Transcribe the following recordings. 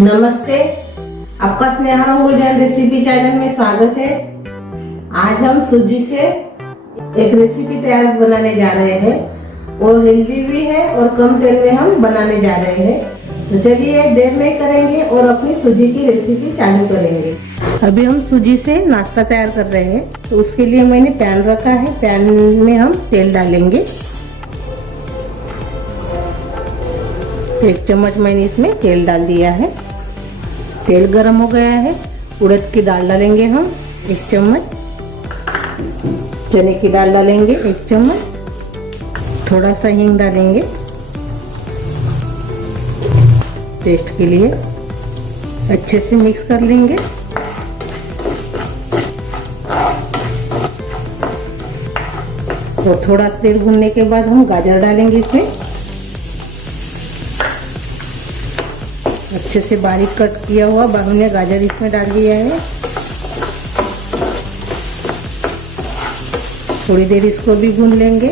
नमस्ते, आपका स्नेहा भोजन रेसिपी चैनल में स्वागत है। आज हम सूजी से एक रेसिपी तैयार बनाने जा रहे हैं। वो हेल्दी भी है और कम तेल में हम बनाने जा रहे हैं। तो चलिए देर नहीं करेंगे और अपनी सूजी की रेसिपी चालू करेंगे। अभी हम सूजी से नाश्ता तैयार कर रहे हैं। तो उसके लिए मैंने पैन रखा है। पैन में हम तेल डालेंगे। 1 चम्मच मैंने इसमें तेल डाल दिया है। तेल गरम हो गया है। उड़द की दाल डालेंगे हम 1 चम्मच, चने की दाल डालेंगे 1 चम्मच, थोड़ा सा हींग डालेंगे टेस्ट के लिए। अच्छे से मिक्स कर लेंगे। और थोड़ा देर भूनने के बाद हम गाजर डालेंगे इसमें। अच्छे से बारीक कट किया हुआ हमने गाजर इसमें डाल दिया है। थोड़ी देर इसको भी भून लेंगे।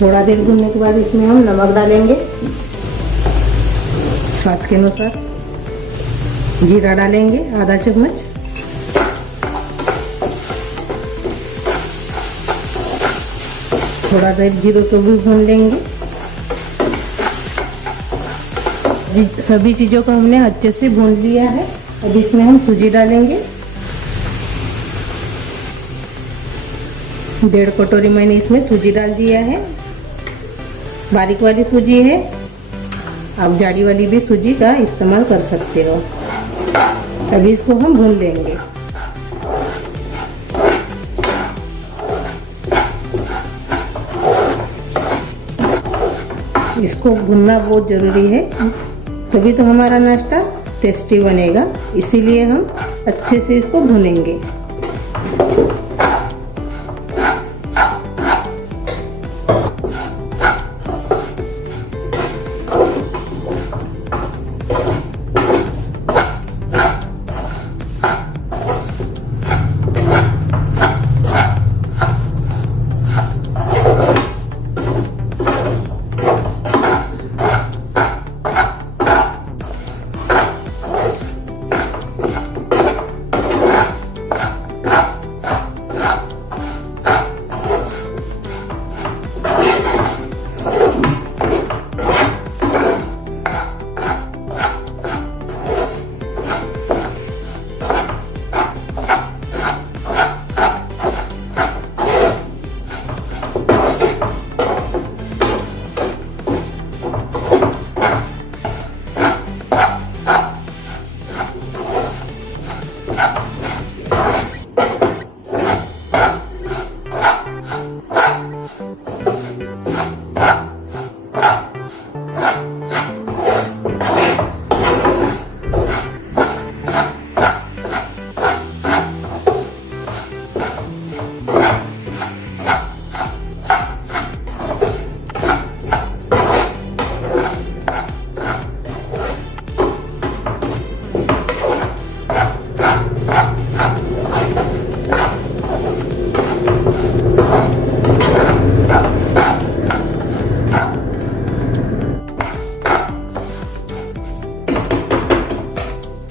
थोड़ा देर भूनने के बाद इसमें हम नमक डालेंगे स्वाद के अनुसार। जीरा डालेंगे आधा चम्मच। थोड़ा देर जीरे को भी भून लेंगे। सभी चीज़ों को हमने अच्छे से भून लिया है। अब इसमें हम सूजी डालेंगे। 1.5 कटोरी मैंने इसमें सूजी डाल दिया है। बारीक वाली सूजी है, आप जाड़ी वाली भी सूजी का इस्तेमाल कर सकते हो। अभी इसको हम भून लेंगे। इसको भुनना बहुत ज़रूरी है, तभी तो हमारा नाश्ता टेस्टी बनेगा। इसीलिए हम अच्छे से इसको भुनेंगे।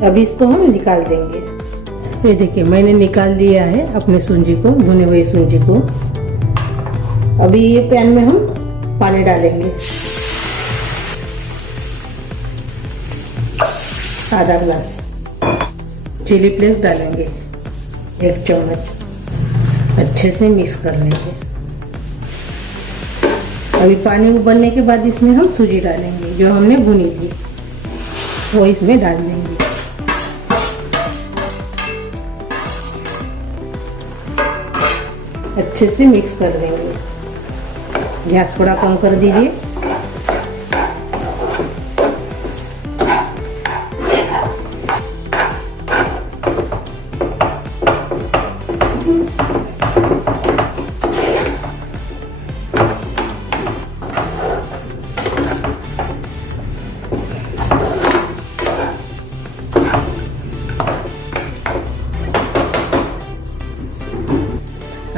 अभी इसको हम निकाल देंगे। ये देखिए मैंने निकाल लिया है अपने सूजी को, भुने हुए सूजी को। अभी ये पैन में हम पानी डालेंगे आधा ग्लास। चिली फ्लेक्स डालेंगे 1 चम्मच। अच्छे से मिक्स कर लेंगे। अभी पानी उबलने के बाद इसमें हम सूजी डालेंगे जो हमने भुनी थी, वो इसमें डाल देंगे। अच्छे से मिक्स कर देंगे। गैस थोड़ा कम कर दीजिए।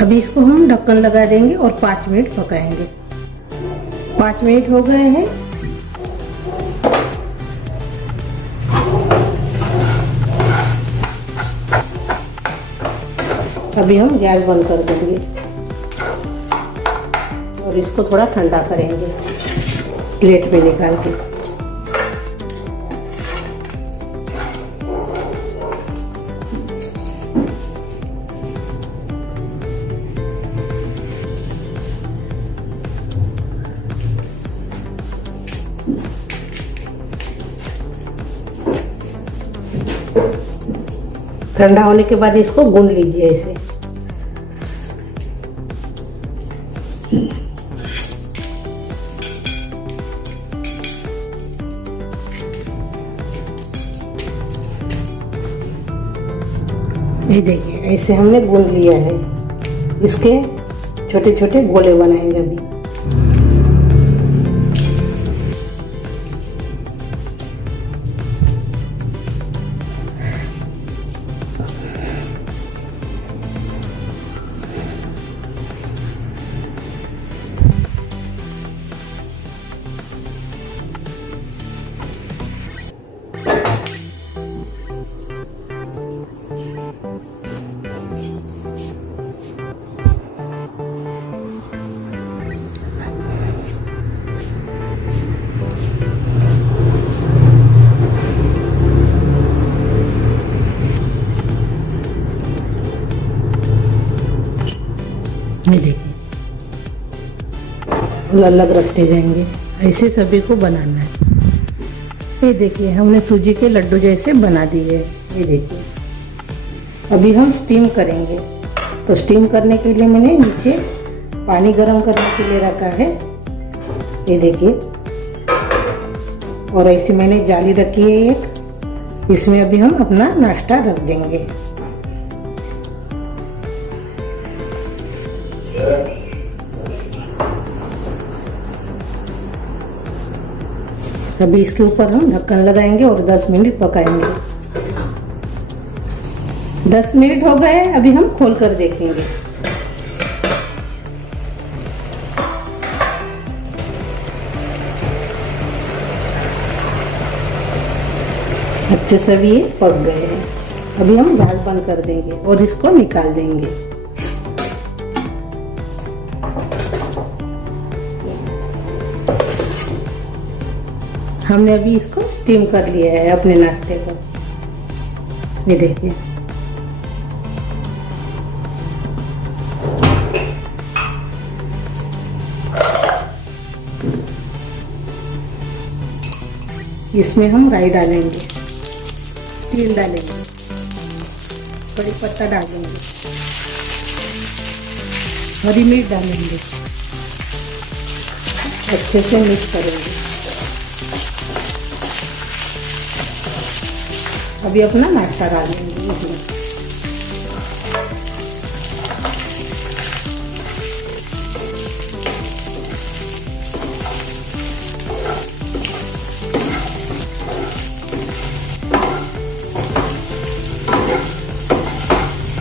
अभी इसको हम ढक्कन लगा देंगे और 5 मिनट पकाएंगे। 5 मिनट हो गए हैं। अभी हम गैस बंद कर देंगे और इसको थोड़ा ठंडा करेंगे प्लेट पे निकाल के। ठंडा होने के बाद इसको गूंद लीजिए ऐसे। ये देखिए ऐसे हमने गूंद लिया है। इसके छोटे छोटे गोले बनाएंगे अभी। ये देखिए अलग रखते जाएंगे, ऐसे सभी को बनाना है। ये देखिए हमने सूजी के लड्डू जैसे बना दिए। ये देखिए अभी हम स्टीम करेंगे। तो स्टीम करने के लिए मैंने नीचे पानी गर्म करने के लिए रखा है। ये देखिए और ऐसे मैंने जाली रखी है एक। इसमें अभी हम अपना नाश्ता रख देंगे। अभी इसके ऊपर हम ढक्कन लगाएंगे और 10 मिनट पकाएंगे। 10 मिनट हो गए, अभी हम खोल कर देखेंगे। अच्छे से भी ये पक गए हैं। अभी हम गैस बंद कर देंगे और इसको निकाल देंगे। हमने अभी इसको स्टीम कर लिया है अपने नाश्ते को। ये देखिए इसमें हम राई डालेंगे, तिल डालेंगे, कड़ी पत्ता डालेंगे, हरी मिर्च डालेंगे, अच्छे से मिक्स करेंगे। अभी अपना नाश्ता डाल देंगे इसमें।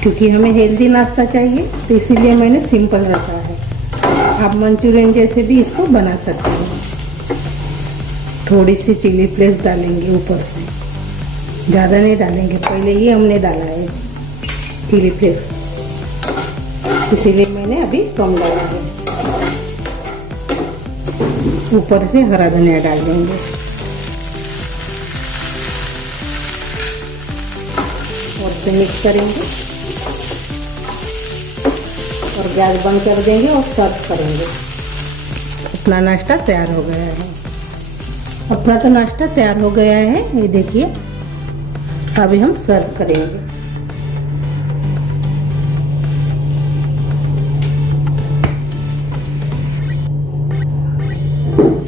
क्योंकि हमें हेल्दी नाश्ता चाहिए तो इसीलिए मैंने सिंपल रखा है। आप मंचूरियन जैसे भी इसको बना सकते हैं। थोड़ी सी चिली फ्लेक्स डालेंगे ऊपर से, ज़्यादा नहीं डालेंगे, पहले ही हमने डाला है चिली फ्लेक्स, इसीलिए मैंने अभी कम डाला है। ऊपर से हरा धनिया डाल देंगे और से मिक्स करेंगे और गैस बंद कर देंगे और सर्व करेंगे। अपना नाश्ता तैयार हो गया है। अपना तो नाश्ता तैयार हो गया है, ये देखिए। अभी हम सर्व करेंगे।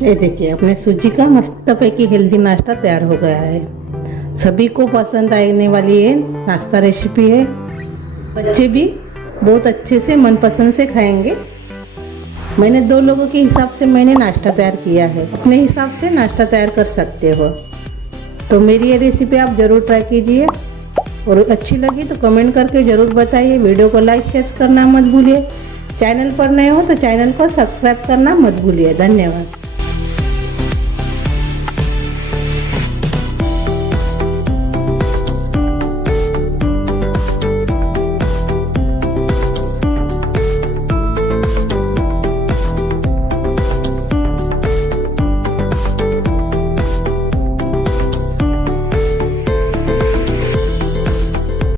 ये देखिए अपने सूजी का मस्त पैकी हेल्दी नाश्ता तैयार हो गया है। सभी को पसंद आने वाली ये नाश्ता रेसिपी है। बच्चे भी बहुत अच्छे से मनपसंद से खाएंगे। मैंने 2 लोगों के हिसाब से मैंने नाश्ता तैयार किया है। अपने हिसाब से नाश्ता तैयार कर सकते हो। तो मेरी ये रेसिपी आप ज़रूर ट्राई कीजिए और अच्छी लगी तो कमेंट करके ज़रूर बताइए। वीडियो को लाइक शेयर करना मत भूलिए। चैनल पर नए हो तो चैनल को सब्सक्राइब करना मत भूलिए। धन्यवाद।